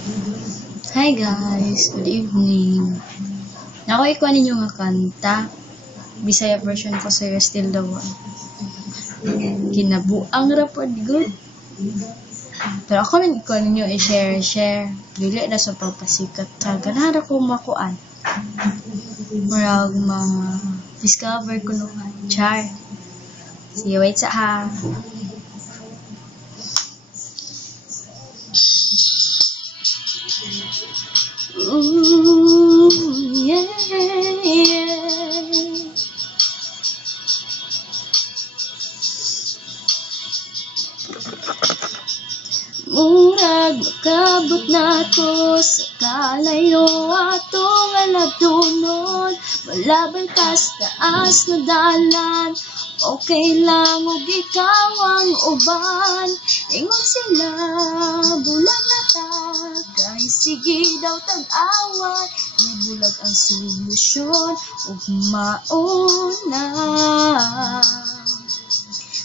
Hi guys, good evening. Nakoy ko ninyo nga kanta. Bisaya version ko sa Still the One. Kinabuang rapod good. Pero ako nang ikaw ninyo i-share. Dili na sa pagpasikat. Ganara ko makuan. Marag mga discover ko nung char. Sige, wait sa ha. Ooh, yeah. Murag makabot na to sa kalayo atong alabdonon. Malabay kas taas na dalan. Okay lang ug ikaw ang uban. Ingon sila bulag na ta. Kay sige daw tag-awat. Di bulag ang solusyon ug mauna.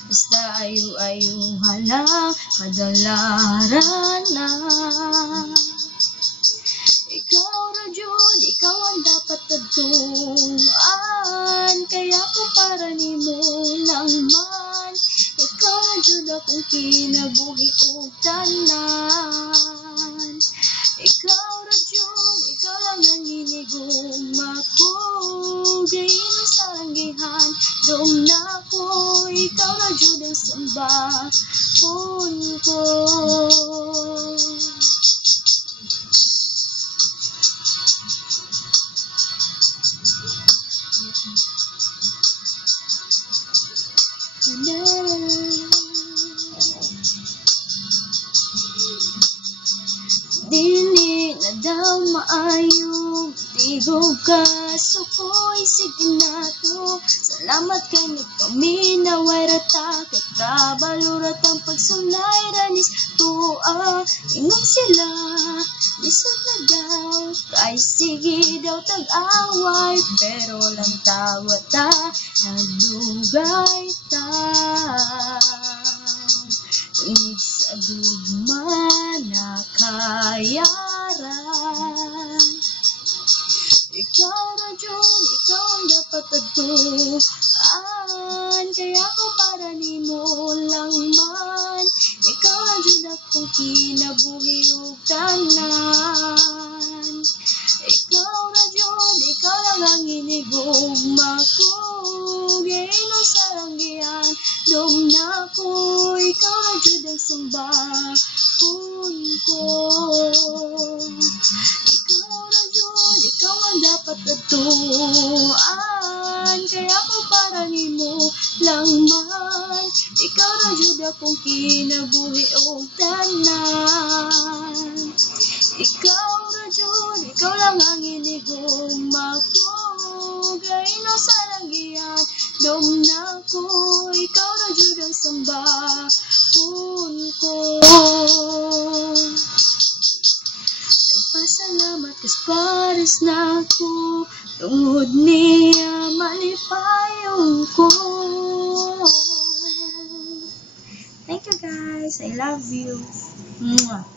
Basta ayu-ayuhan lang, madalaran na. Ikaw ra jud, ikaw ang dapat tadtuan. Kaya ko para nimo lang man. Ikaw ra jud akong kinabuhi ug tanan. Ikaw ra jud, ikaw lang ang hinigugma ko. Gayon sa langgihan, doon na ko. Ikaw na jud ang sambahon ko. Dili na daw maayo, tigog ka, sukoy, sige na to. Salamat kay nagpaminaway rata, kay kabalurat ang pagsulay ranis tuwa. Ingon sila, lisod na daw, kay sige daw tag-away, pero lang tawa ta, nagdugay ta. Tungod sa dugma na kayaran. Ikaw ra jud, ikaw ang dapat tadtuan. Kaya ko para nimo lang man. Ikaw ra jud akong kinabuhi ug tanan. Ikaw ra jud, ikaw lang ang hinigugma ko. Gayno sa langgihan, dom na ko. Ikaw ra jud ang sambahon ko. Ikaw ang dapat tadtuan. Kaya ko para nimo lang man. Ikaw ra jud akong kinabuhi ug tanan. Ikaw ra jud, ikaw lang ang hinigugma ko. Gayno sa langgihan, dom na ko. Ikaw ra jud ang sambahon ko. Nagpasalamat kas pares na ako. Tungod niya malipayong ko. Thank you guys. I love you. Mwah.